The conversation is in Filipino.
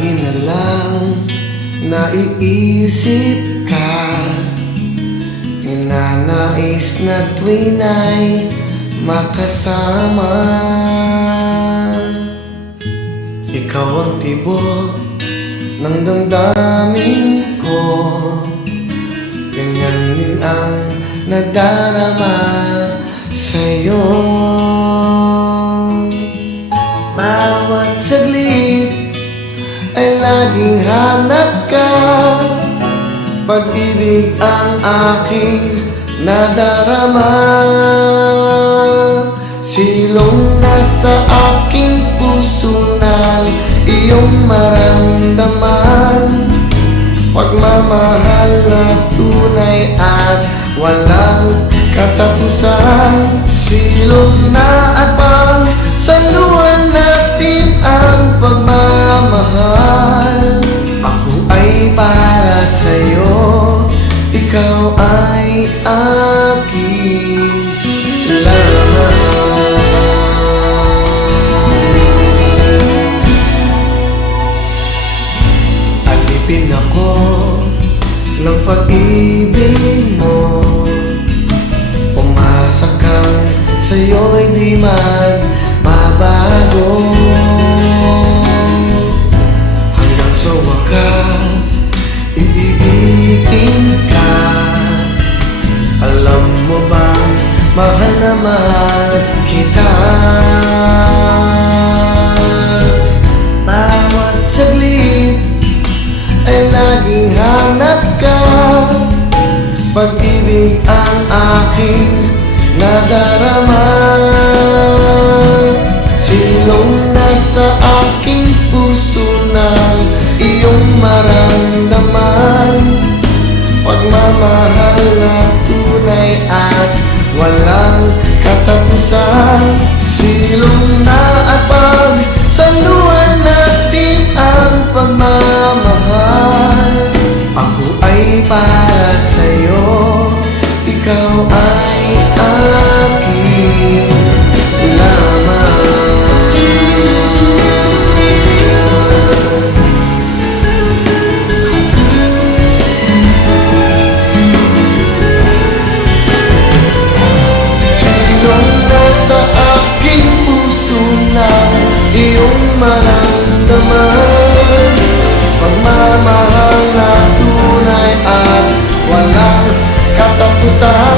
Lagi na lang naiisip ka, ninanais na tuwin ay makasama. Ikaw ang tibok ng damdamin ko, ganyan din ang nadarama sa'yo. Bawat saglit ay laging hanap ka, pag-ibig ang aking nadarama. Silong nasa aking puso ng iyong maramdaman, pagmamahal na tunay at walang katapusan. Silong na at pagsaluhan natin ang pagmamahal. Ako ay para sa'yo, ikaw ay akin lamang. Alipin ako ng pag-ibig mo, umasa kang sa'yo'y di magbabago. Hanggang sa wakas, iibigin ka. Alam mo bang mahal na mahal kita? Bawat saglit ay laging hanap ka, pag-ibig ang aking nadarama. Silong nasa aking puso ng iyong maramdaman, pagmamahal na tunay at walang katapusan. Silong na at pagsaluhan natin ang pagmamahal. Ako ay para sa'yo, ikaw ay akin lamang. Silong nasa aking puso ng iyong maramdaman, pagmamahal na tunay at walang katapusan.